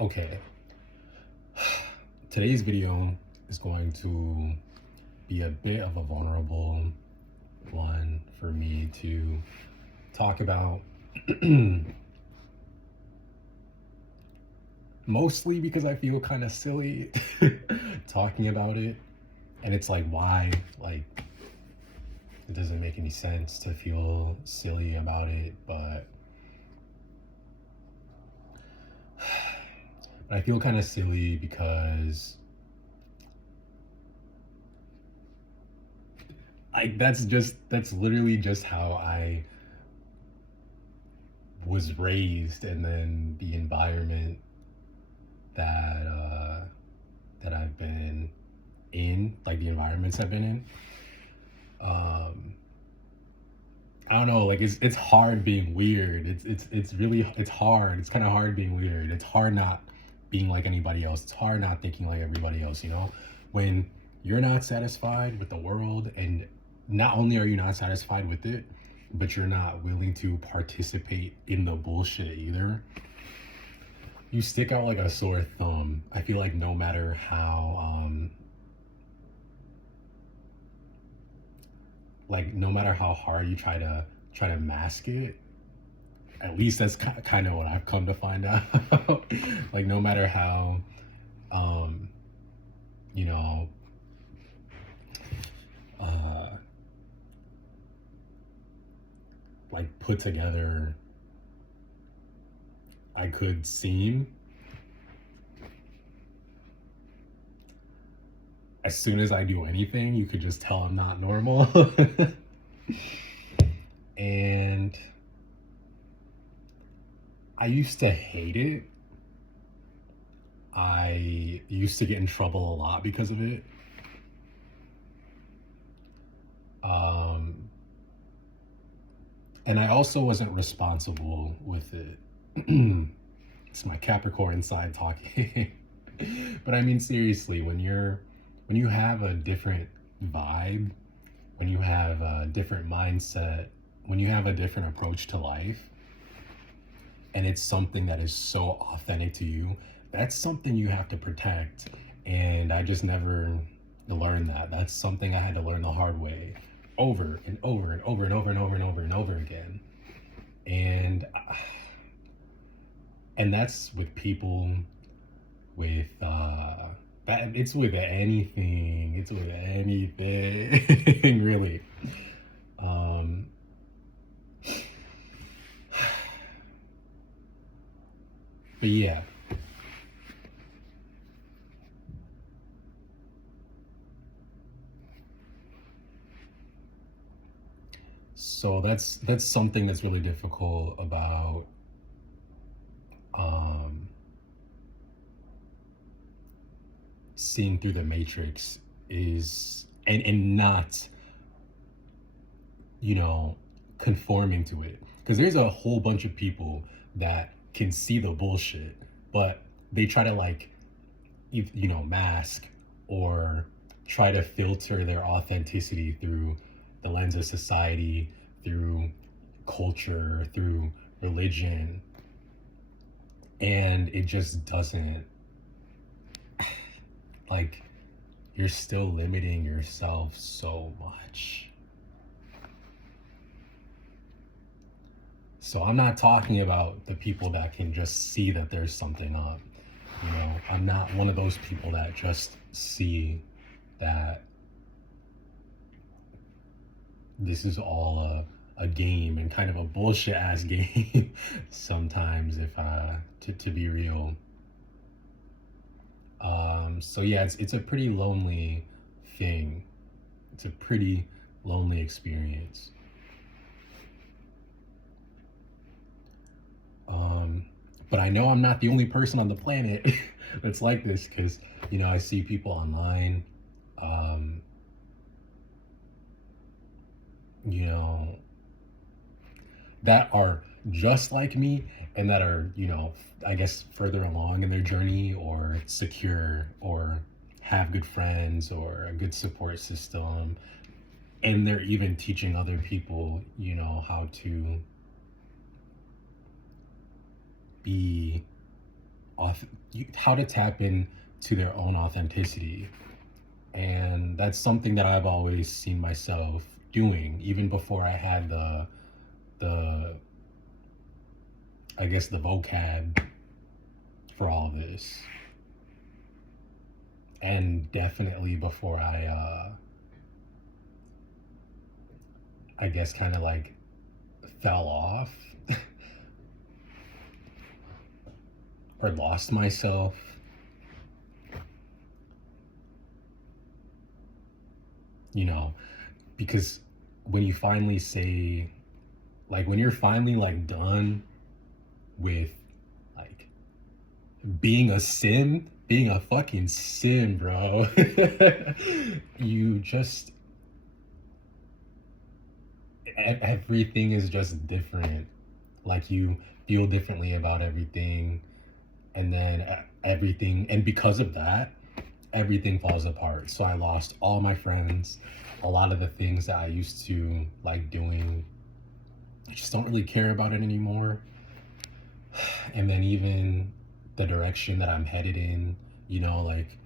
Okay, today's video is going to be a bit of a vulnerable one for me to talk about, mostly because I feel kind of silly talking about it. And it's like, why? Like, it doesn't make any sense to feel silly about it, but I feel kind of silly because that's literally just how I was raised, and then the environment that that I've been in, like the environments I've been in. Um, I don't know, like it's hard being weird. It's really it's hard. It's kind of hard being weird. It's hard not being like anybody else. It's hard not thinking like everybody else. When you're not satisfied with the world, and not only are you not satisfied with it, but you're not willing to participate in the bullshit either. You stick out like a sore thumb. I feel like no matter how no matter how hard you try to mask it, at least that's kind of what I've come to find out. Like no matter how um you know uh like put together I could seem, as soon as I do anything, you could just tell I'm not normal. And I used to hate it. I used to get in trouble a lot because of it. Um, and I also wasn't responsible with it. It's my Capricorn side talking. But I mean, seriously, when you have a different vibe, when you have a different mindset, when you have a different approach to life, and it's something that is so authentic to you, that's something you have to protect. And I just never learned that. That's something I had to learn the hard way, over and over and over and over and over and over and over again. And that's with people, with that it's with anything. It's with anything, really. Um, but yeah, so that's something that's really difficult about um, seeing through the matrix, is and not you know conforming to it, because there's a whole bunch of people that can see the bullshit, but they try to like mask or try to filter their authenticity through the lens of society, through culture, through religion, and it just doesn't, like, you're still limiting yourself so much. So I'm not talking about the people that can just see that there's something up. I'm not one of those people that just see that this is all a game, and kind of a bullshit ass game sometimes, if to be real. So yeah, it's a pretty lonely thing. It's a pretty lonely experience. Um, but I know I'm not the only person on the planet that's like this, because I see people online, um, you know, that are just like me, and that are, I guess further along in their journey, or secure, or have good friends or a good support system. And they're even teaching other people, how to be how to tap in to their own authenticity. And that's something that I've always seen myself doing, even before I had the I guess the vocab for all of this. And definitely before I guess kind of like fell off or lost myself. You know, because when you finally say, like, when you're finally like done with like being a sim, being a fucking sim, bro, you just, everything is just different. Like, you feel differently about everything, and then everything, and because of that, everything falls apart. So I lost all my friends. A lot of the things that I used to like doing, I just don't really care about it anymore. And then even the direction that I'm headed in, like,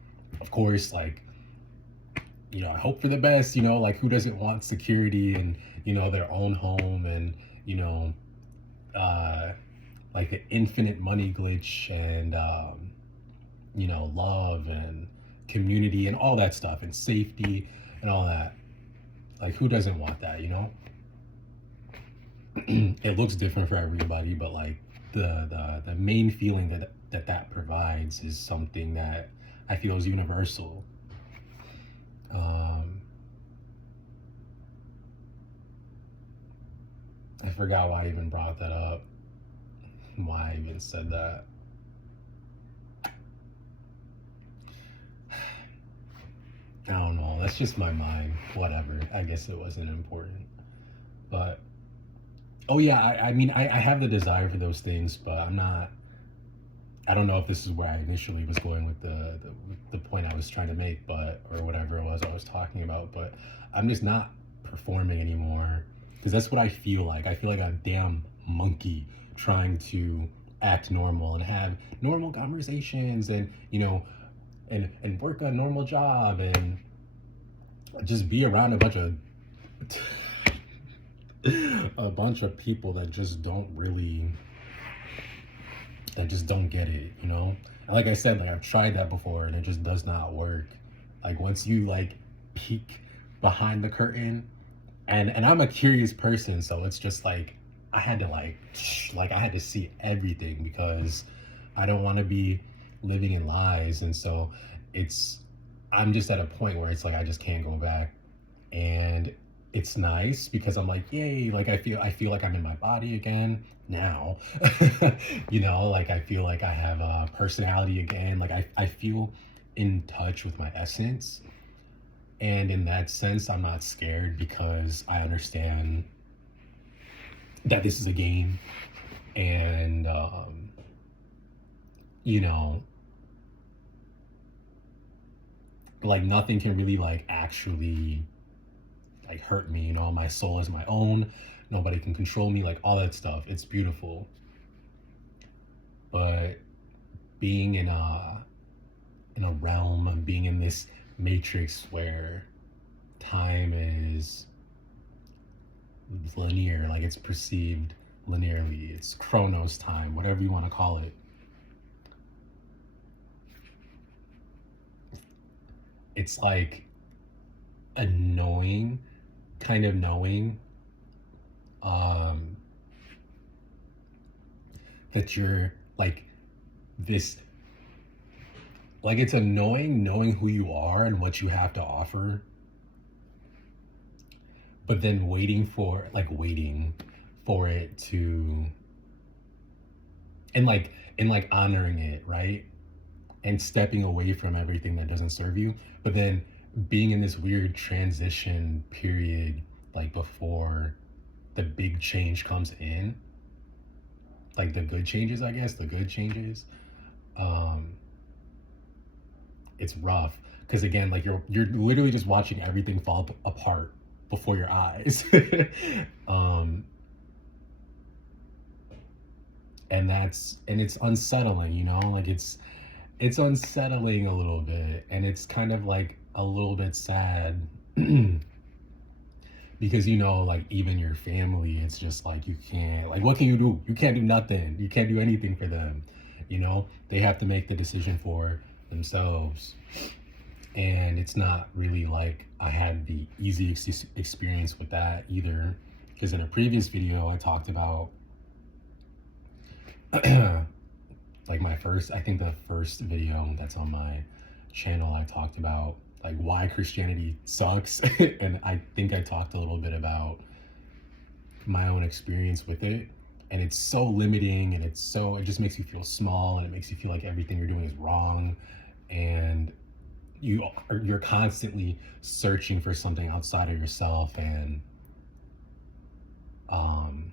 of course, like, I hope for the best, like, who doesn't want security and, their own home and, you know, uh, like an infinite money glitch and, love and community and all that stuff and safety and all that. Like, who doesn't want that? It looks different for everybody, but like the main feeling that provides is something that I feel is universal. I forgot why I even brought that up, why I even said that. I don't know. That's just my mind. Whatever. I guess it wasn't important. But oh yeah, I mean, I have the desire for those things, but I'm not. I don't know if this is where I initially was going with the point I was trying to make, but or whatever it was I was talking about. But I'm just not performing anymore because that's what I feel like. I feel like a damn monkey trying to act normal and have normal conversations and and work a normal job and just be around a bunch of people that just don't really that just don't get it. And like I said, like, I've tried that before and it just does not work. Like, once you like peek behind the curtain, and I'm a curious person, so it's just like I had to I had to see everything because I don't want to be living in lies. And so it's I'm just at a point where it's like I just can't go back. And it's nice because I'm like, yay, like I feel like I'm in my body again now. Like, I feel like I have a personality again. Like, I feel in touch with my essence. And in that sense, I'm not scared because I understand that this is a game. And you know like, nothing can really like actually like hurt me. My soul is my own, nobody can control me, like, all that stuff. It's beautiful. But being in a realm of being in this matrix where time is linear, like, it's perceived linearly, it's chronos time, whatever you want to call it. It's like annoying, kind of knowing that you're like this, like, it's annoying knowing who you are and what you have to offer, but then waiting for it to, and like honoring it, right? And stepping away from everything that doesn't serve you, but then being in this weird transition period, like, before the big change comes in, like the good changes, I guess, the good changes. um it's rough because, again, like, you're literally just watching everything fall apart before your eyes. um and it's unsettling, you know, like it's unsettling a little bit, and it's kind of like a little bit sad. Because you know, like even your family, it's just like you can't, like what can you do? You can't do nothing, you can't do anything for them, you know, they have to make the decision for themselves. And it's not really like I had the easy experience with that either, because in a previous video I talked about like my first, I think the first video that's on my channel, I talked about like why Christianity sucks. And I think I talked a little bit about my own experience with it, and it's so limiting, and it just makes you feel small, and it makes you feel like everything you're doing is wrong, and you're constantly searching for something outside of yourself, um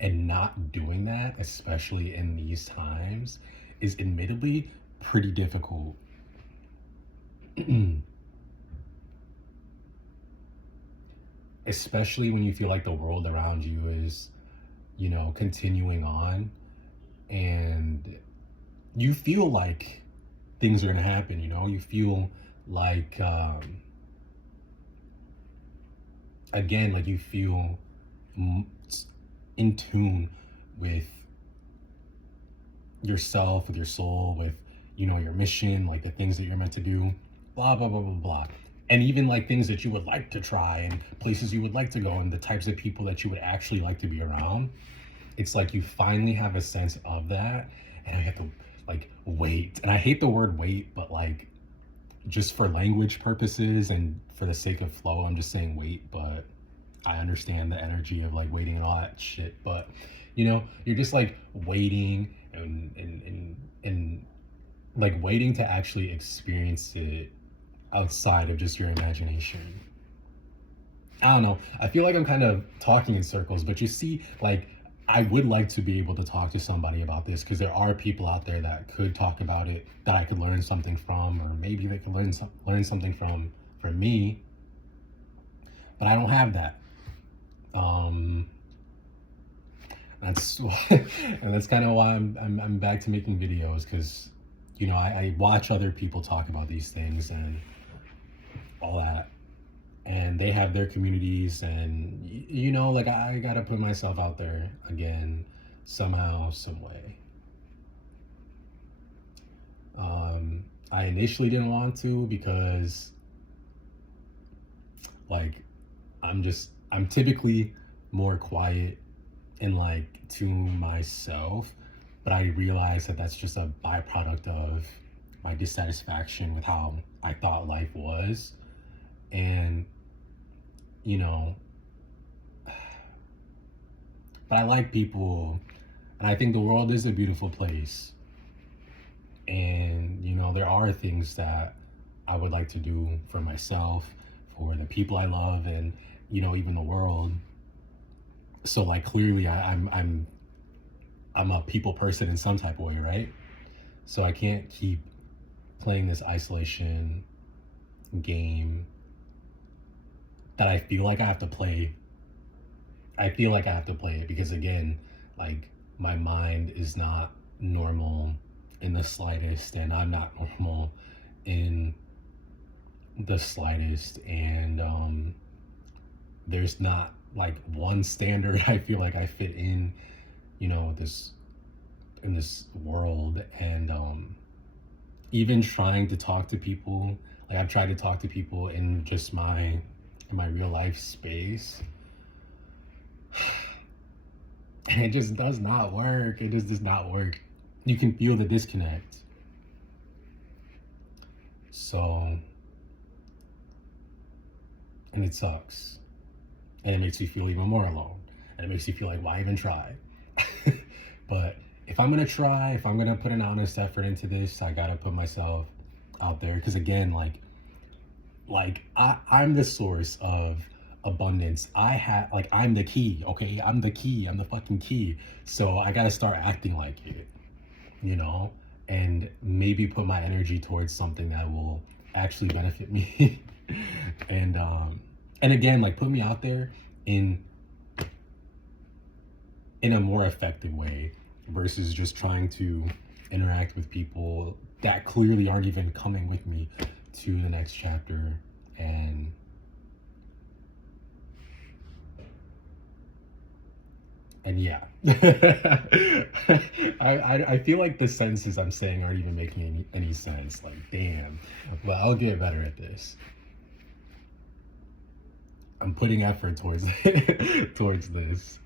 and not doing that, especially in these times, is admittedly pretty difficult. Especially when you feel like the world around you is, you know, continuing on, and you feel like things are going to happen, you know, you feel like again, like you feel in tune with yourself, with your soul, with, you know, your mission, like the things that you're meant to do, blah blah blah blah blah. And even like things that you would like to try, and places you would like to go, and the types of people that you would actually like to be around. It's like you finally have a sense of that, and I have to like wait. And I hate the word wait, but like just for language purposes and for the sake of flow, I'm just saying wait. But I understand the energy of like waiting and all that shit. But you know, you're just like waiting and like waiting to actually experience it outside of just your imagination. I don't know. I feel like I'm kind of talking in circles, but you see, like, I would like to be able to talk to somebody about this, because there are people out there that could talk about it, that I could learn something from, or maybe they could learn something from me. But I don't have that. That's and that's kind of why I'm back to making videos, because you know, I watch other people talk about these things and all that, and they have their communities, and you know, like I gotta put myself out there again, somehow, some way. I initially didn't want to, because like I'm typically more quiet and like to myself, but I realized that that's just a byproduct of my dissatisfaction with how I thought life was. And you know, but I like people, and I think the world is a beautiful place. And you know, there are things that I would like to do for myself, for the people I love, and you know, even the world. So like clearly I'm a people person in some type of way, right? So I can't keep playing this isolation game that I feel like I have to play. I feel like I have to play it because, again, like my mind is not normal in the slightest, and I'm not normal in the slightest. And there's not like one standard I feel like I fit in, you know, in this world. And even trying to talk to people, like I've tried to talk to people in just my real life space, and it just does not work. It just does not work. You can feel the disconnect. So, and it sucks, and it makes you feel even more alone, and it makes you feel like, why even try? But if I'm gonna try, if I'm gonna put an honest effort into this, I gotta put myself out there, because again, I'm the source of abundance. I'm the key. Okay, I'm the key. I'm the fucking key. So I gotta start acting like it, you know, and maybe put my energy towards something that will actually benefit me. And again, like put me out there in in a more effective way versus just trying to interact with people that clearly aren't even coming with me to the next chapter. And yeah. I feel like the sentences I'm saying aren't even making any sense. Like, damn. But I'll get better at this. I'm putting effort towards towards this.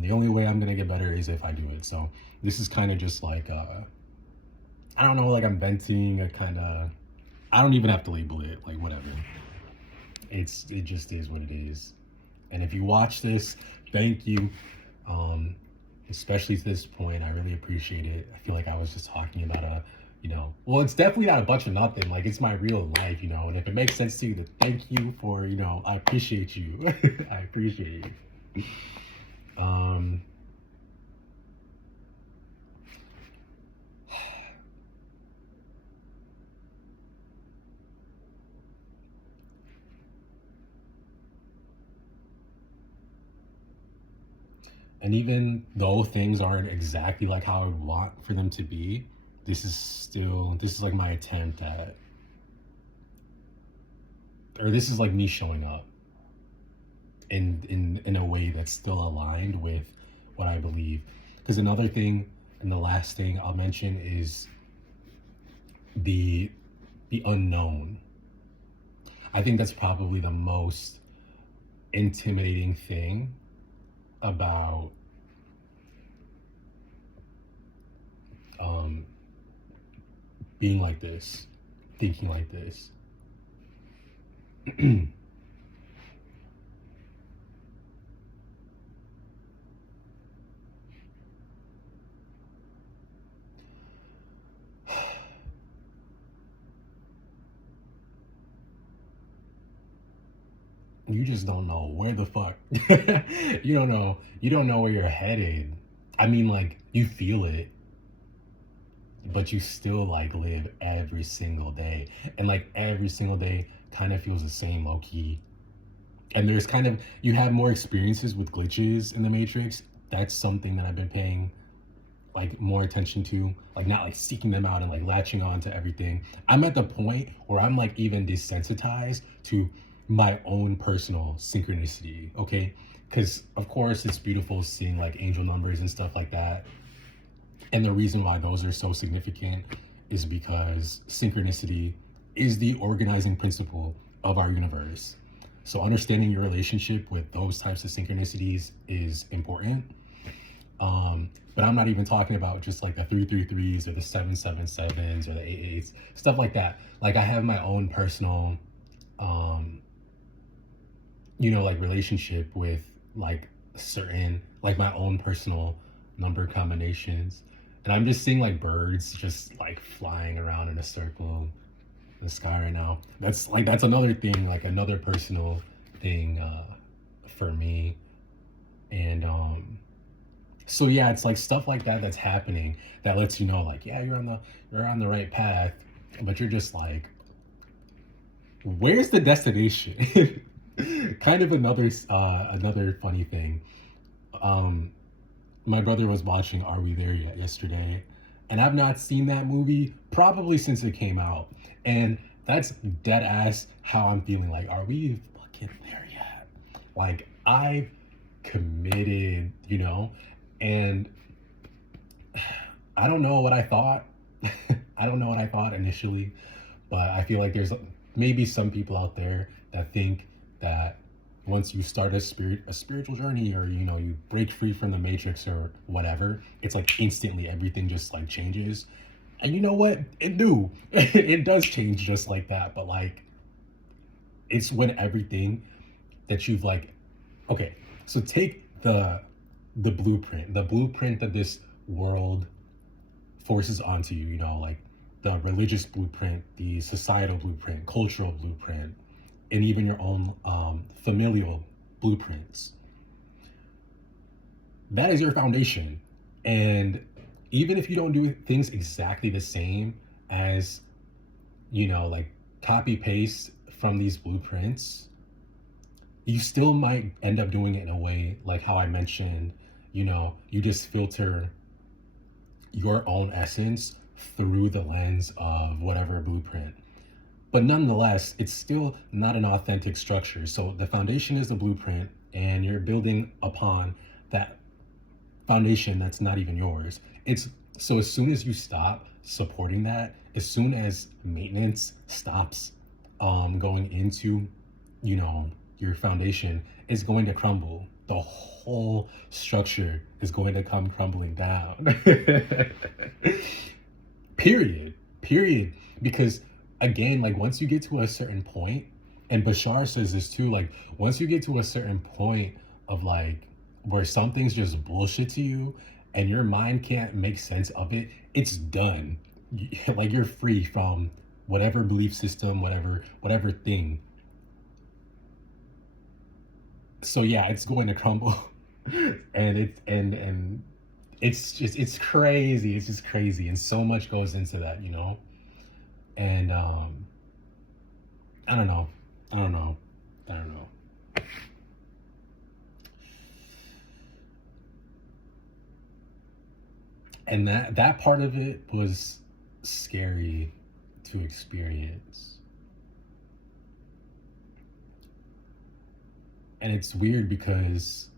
The only way I'm gonna get better is if I do it. So this is kind of just like I don't know, like I'm venting a kind of. I don't even have to label it. Like whatever. It just is what it is. And if you watch this, thank you. Um, Especially to this point, I really appreciate it. I feel like I was just talking about well, it's definitely not a bunch of nothing. Like it's my real life, and if it makes sense to you, then thank you for, I appreciate you. I appreciate you. Um, and even though things aren't exactly like how I would want for them to be, this is like my attempt at, or this is like me showing up in a way that's still aligned with what I believe. Because another thing, and the last thing I'll mention is the unknown. I think that's probably the most intimidating thing about being like this, thinking like this. You just don't know where the fuck. You don't know where you're headed. I mean, like you feel it, but you still like live every single day, and like every single day kind of feels the same, low key. And there's kind of, you have more experiences with glitches in the Matrix. That's something that I've been paying like more attention to, like not like seeking them out and like latching on to everything. I'm at the point where I'm like even desensitized to my own personal synchronicity. Okay, because of course it's beautiful seeing like angel numbers and stuff like that, and the reason why those are so significant is because synchronicity is the organizing principle of our universe. So understanding your relationship with those types of synchronicities is important. But I'm not even talking about just like the 333s or the 777s or the 88s, stuff like that. Like I have my own personal, like relationship with like certain, like my own personal number combinations. And I'm just seeing like birds just like flying around in a circle in the sky right now. That's another thing, like another personal thing for me. And so yeah, it's like stuff like that that's happening that lets you know, like, yeah, you're on the right path, but you're just like, where's the destination? Kind of another funny thing. Um, my brother was watching Are We There Yet yesterday, and I've not seen that movie probably since it came out, and that's dead ass how I'm feeling. Like, are we fucking there yet? Like, I've committed, and I don't know what I thought. I don't know what I thought initially, but I feel like there's maybe some people out there that think that once you start a spiritual journey, or you break free from the matrix or whatever, it's like instantly everything just like changes. And you know what? It do. It does change just like that, but like it's when everything that you've like, okay, so take the blueprint that this world forces onto you, like the religious blueprint, the societal blueprint, cultural blueprint, and even your own familial blueprints. That is your foundation. And even if you don't do things exactly the same as, like copy paste from these blueprints, you still might end up doing it in a way like how I mentioned, you just filter your own essence through the lens of whatever blueprint. But nonetheless, it's still not an authentic structure. So the foundation is the blueprint, and you're building upon that foundation that's not even yours. It's so as soon as you stop supporting that, as soon as maintenance stops going into, your foundation, is going to crumble. The whole structure is going to come crumbling down. Period. Period. Because again, like once you get to a certain point, and Bashar says this too, like once you get to a certain point of like where something's just bullshit to you and your mind can't make sense of it, it's done. Like you're free from whatever belief system, whatever thing. So yeah, it's going to crumble. And it's crazy. It's just crazy. And so much goes into that. And I don't know. I don't know. I don't know. And that part of it was scary to experience. And it's weird because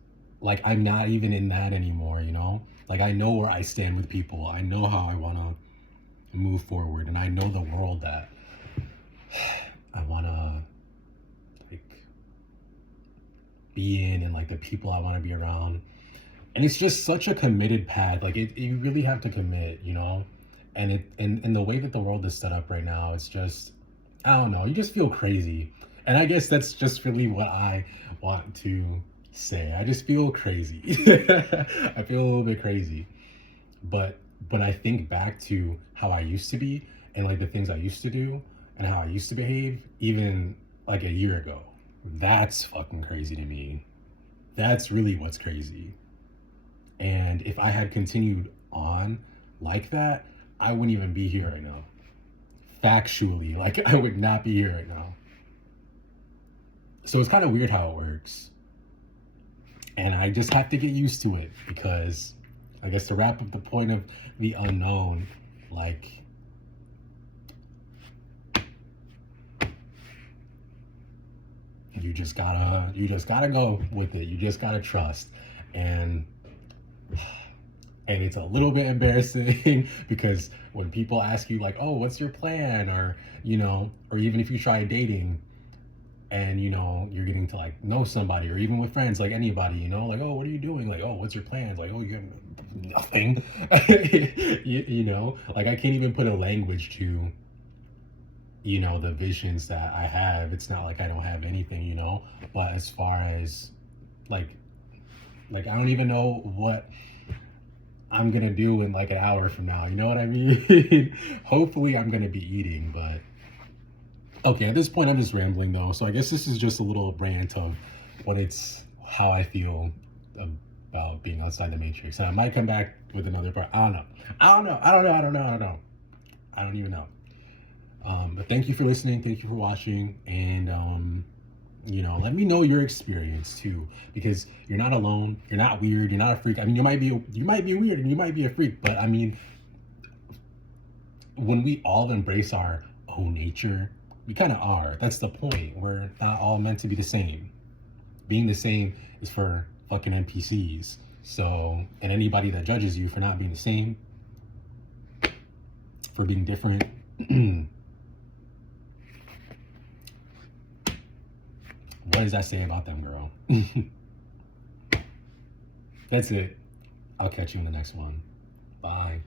like I'm not even in that anymore. Like I know where I stand with people. I know how I want to move forward, and I know the world that I want to like be in, and like the people I want to be around. And it's just such a committed path. Like you really have to commit. And the way that the world is set up right now, it's just, I don't know, you just feel crazy. And I guess that's just really what I want to say. I just feel crazy. I feel a little bit crazy. But when I think back to how I used to be, and like the things I used to do and how I used to behave even like a year ago, that's fucking crazy to me. That's really what's crazy. And if I had continued on like that, I wouldn't even be here right now. Factually, like I would not be here right now. So it's kind of weird how it works. And I just have to get used to it because I guess to wrap up the point of the unknown, like you just gotta go with it. You just gotta trust. And it's a little bit embarrassing because when people ask you like, oh, what's your plan, or or even if you try dating and you're getting to like know somebody, or even with friends, like anybody, like, oh, what are you doing, like, oh, what's your plans, like, oh, you have nothing. Like I can't even put a language to the visions that I have. It's not like I don't have anything. But as far as like I don't even know what I'm gonna do in like an hour from now. You know what I mean? Hopefully I'm gonna be eating, but okay, at this point I'm just rambling though. So I guess this is just a little rant of how I feel about being outside the matrix. And I might come back with another part. I don't know. I don't even know. But thank you for listening. Thank you for watching. And let me know your experience too, because you're not alone. You're not weird. You're not a freak. I mean, you might be weird and you might be a freak, but I mean, when we all embrace our own nature, we kind of are. That's the point. We're not all meant to be the same. Being the same is for fucking NPCs. So, and anybody that judges you for not being the same, for being different, what does that say about them, girl? That's it. I'll catch you in the next one. Bye.